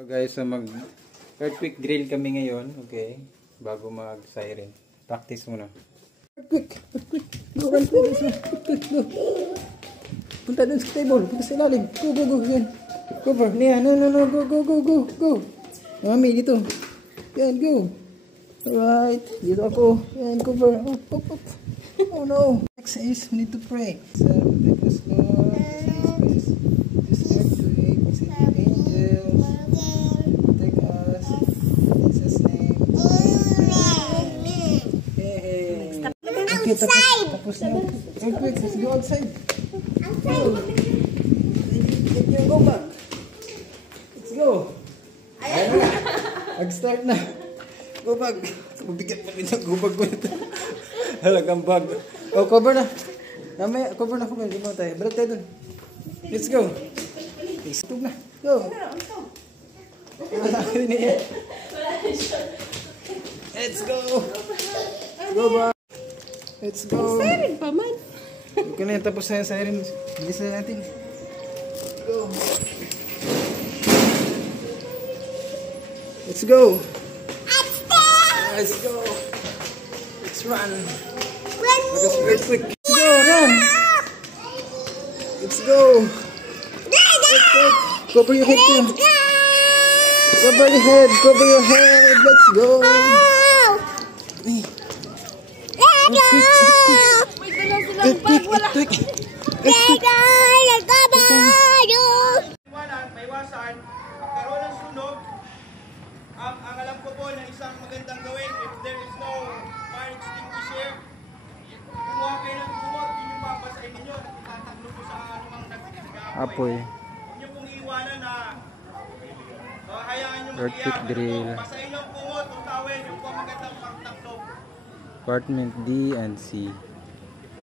So guys, so mag earthquake drill kami ngayon, okay? Bago mag siren. Practice muna. Earthquake! Go, run, go, go. Punta dun sa table, punta sa ilalim. Go, yan. Cover, niya, no, go. Mami, dito. Yan, go. Alright, dito ako. Yan, cover. Up. Oh no. Next is, we need to pray. So, let us Lord. This earthquake, send the angels. Protect us. In Jesus' name. Hey. Okay, tapos na. Earthquake, let's go outside. Get your go back. Let's go. Mag-start na. Go bag. Mabigat pa rin ang go bag ko ito. Halagang bag. Oh, cover na. Namaya, cover na. Limaw tayo. Balik tayo dun. Let's go. Stop na. Go. Wala ka rin niya. Let's go. Go bag. Let's go. Siren pa man. Huwag ka na yan. Tapos na yung siren. Bilis na natin. Go. Let's go. Let's go. Let's run. Let's go quick. Let's go, run. Let's go. Cover your head, Tim. Cover your head. Cover your head. Let's go. Quick. May iwasan, magkaroon ng sunog. Ang alam ko po na isang magandang gawin, if there is no fire extinguisher, kumuha kayo ng kumot, yun yung papasain ninyo at itataklo po sa anumang nag-aapoy. Apoy. Huwag nyo pong iwanan na hayaan nyo Earthquake drill. Pasain ng kumot o tawin, yung po magandang pagtaklo. Apartment D and C.